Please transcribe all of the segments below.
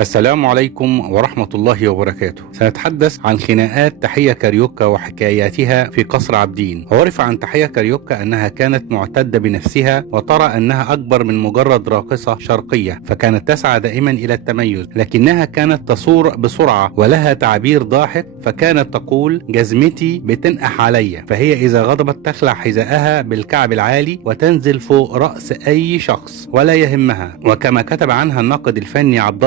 السلام عليكم ورحمة الله وبركاته. سنتحدث عن خناقات تحية كاريوكا وحكاياتها في قصر عابدين. عرف عن تحية كاريوكا أنها كانت معتدة بنفسها وترى أنها أكبر من مجرد راقصة شرقية، فكانت تسعى دائما إلى التميز، لكنها كانت تصور بسرعة ولها تعبير ضاحك، فكانت تقول: جزمتي بتنقح عليا. فهي إذا غضبت تخلع حذاءها بالكعب العالي وتنزل فوق رأس أي شخص ولا يهمها. وكما كتب عنها الناقد الفني عبد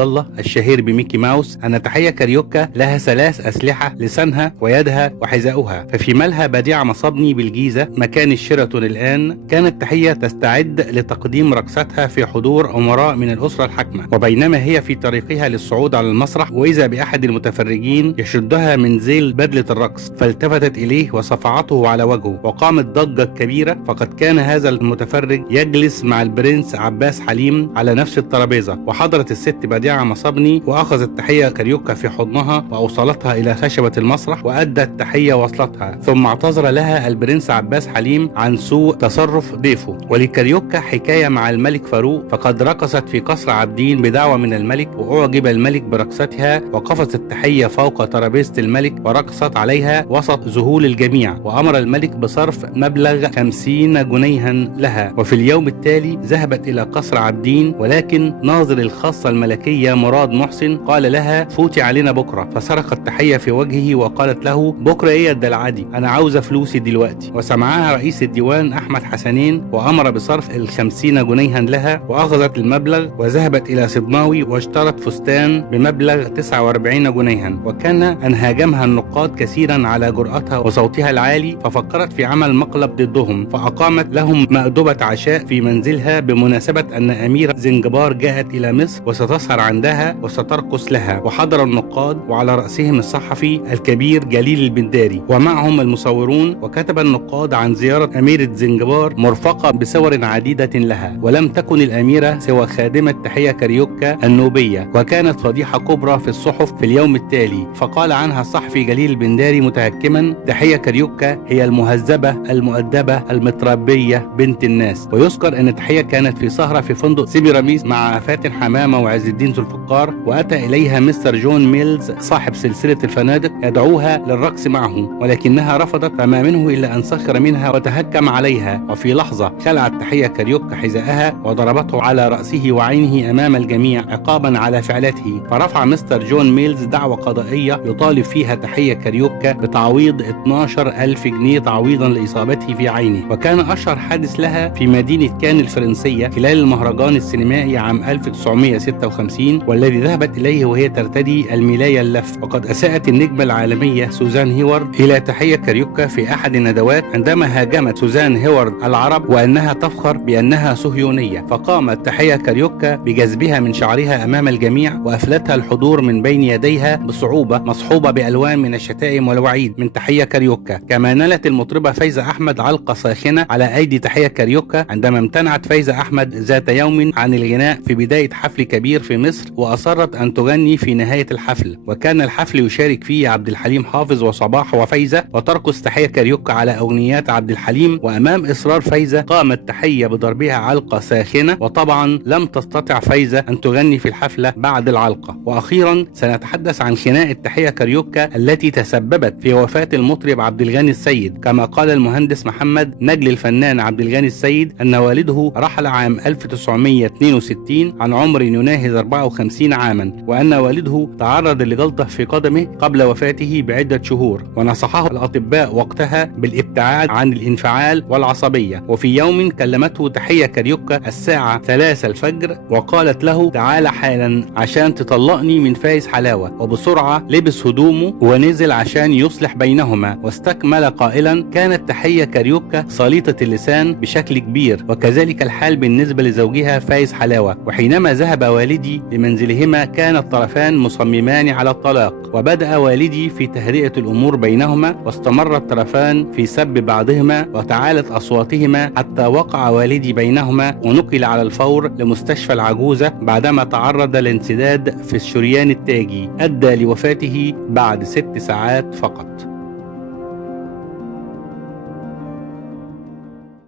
الله الشهير بميكي ماوس أن تحية كاريوكا لها 3 أسلحة: لسانها ويدها وحذاؤها. ففي ملهى بديع مصابني بالجيزة مكان الشيراتون الآن، كانت تحية تستعد لتقديم رقصتها في حضور أمراء من الأسرة الحاكمة، وبينما هي في طريقها للصعود على المسرح وإذا بأحد المتفرجين يشدها من ذيل بدلة الرقص، فالتفتت إليه وصفعته على وجهه وقامت ضجة كبيرة. فقد كان هذا المتفرج يجلس مع البرنس عباس حليم على نفس الترابيزة، وحضرت الست بديعة مصابني وأخذت تحية كاريوكا في حضنها وأوصلتها إلى خشبة المسرح وأدت تحية وصلتها، ثم اعتذر لها البرنس عباس حليم عن سوء تصرف ضيفه. ولكاريوكا حكاية مع الملك فاروق، فقد رقصت في قصر عابدين بدعوة من الملك، وأعجب الملك برقصتها وقفزت تحية فوق ترابيزة الملك ورقصت عليها وسط ذهول الجميع، وأمر الملك بصرف مبلغ 50 جنيها لها. وفي اليوم التالي ذهبت إلى قصر عابدين، ولكن ناظر الخاصة الملكية مراد محسن قال لها: فوتي علينا بكرة. فصرخت تحية في وجهه وقالت له: بكرة ايه يا الدلعدي، انا عاوزة فلوسي دلوقتي. وسمعها رئيس الديوان احمد حسنين وامر بصرف 50 جنيها لها، واخذت المبلغ وذهبت الى صدماوي واشترت فستان بمبلغ 49 جنيها. وكان ان هاجمها النقاد كثيرا على جرأتها وصوتها العالي، ففكرت في عمل مقلب ضدهم، فاقامت لهم مأدبة عشاء في منزلها بمناسبة ان اميرة زنجبار جاءت الى مصر وستسهر عندها وسترقص لها. وحضر النقاد وعلى رأسهم الصحفي الكبير جليل البنداري ومعهم المصورون. وكتب النقاد عن زيارة أميرة زنجبار مرفقة بصور عديدة لها، ولم تكن الأميرة سوى خادمة تحية كاريوكا النوبية، وكانت فضيحة كبرى في الصحف في اليوم التالي. فقال عنها الصحفي جليل البنداري متهكما: تحية كاريوكا هي المهذبة المؤدبة المتربية بنت الناس. ويذكر أن تحية كانت في سهرة في فندق سيميراميس مع فاتن حمامة وعز الدين ذوالفقار، وأتى إليها مستر جون ميلز صاحب سلسلة الفنادق يدعوها للرقص معه، ولكنها رفضت، فما منه إلا أن سخر منها وتهكم عليها. وفي لحظة خلعت تحية كاريوكا حذاءها وضربته على رأسه وعينه أمام الجميع عقابا على فعلته. فرفع مستر جون ميلز دعوى قضائية يطالب فيها تحية كاريوكا بتعويض 12,000 جنيه تعويضا لإصابته في عينه. وكان أشهر حادث لها في مدينة كان الفرنسية خلال المهرجان السينمائي عام 1956، والذي ذهبت إليه وهي ترتدي الملاية اللف. وقد أساءت النجمة العالمية سوزان هيوارد إلى تحية كاريوكا في أحد الندوات عندما هاجمت سوزان هيوارد العرب وأنها تفخر بأنها صهيونية، فقامت تحية كاريوكا بجذبها من شعرها أمام الجميع وأفلتها الحضور من بين يديها بصعوبة، مصحوبة بألوان من الشتائم والوعيد من تحية كاريوكا. كما نالت المطربة فايزة أحمد علقة ساخنة على أيدي تحية كاريوكا عندما امتنعت فايزة أحمد ذات يوم عن الغناء في بداية حفل كبير في مصر، وأصرت أن تغني في نهاية الحفل. وكان الحفل يشارك فيه عبد الحليم حافظ وصباح وفايزة، وترقص تحية كاريوكا على أغنيات عبد الحليم. وأمام إصرار فايزة قامت تحية بضربها علقة ساخنة، وطبعا لم تستطع فايزة أن تغني في الحفلة بعد العلقة. وأخيرا سنتحدث عن خناقة تحية كاريوكا التي تسببت في وفاة المطرب عبد الغني السيد. كما قال المهندس محمد نجل الفنان عبد الغني السيد أن والده رحل عام 1962 عن عمر يناهز 54 عاما، وأن والده تعرض لجلطة في قدمه قبل وفاته بعدة شهور، ونصحه الأطباء وقتها بالابتعاد عن الانفعال والعصبية. وفي يوم كلمته تحية كاريوكا الساعة 3 الفجر وقالت له: تعال حالا عشان تطلقني من فايز حلاوة. وبسرعة لبس هدومه ونزل عشان يصلح بينهما، واستكمل قائلا: كانت تحية كاريوكا صليطة اللسان بشكل كبير، وكذلك الحال بالنسبة لزوجها فايز حلاوة. وحينما ذهب والدي لمنزلهما كان الطرفان مصممان على الطلاق، وبدأ والدي في تهدئة الأمور بينهما، واستمر الطرفان في سب بعضهما وتعالت أصواتهما حتى وقع والدي بينهما ونقل على الفور لمستشفى العجوزة بعدما تعرض لانسداد في الشريان التاجي أدى لوفاته بعد 6 ساعات فقط.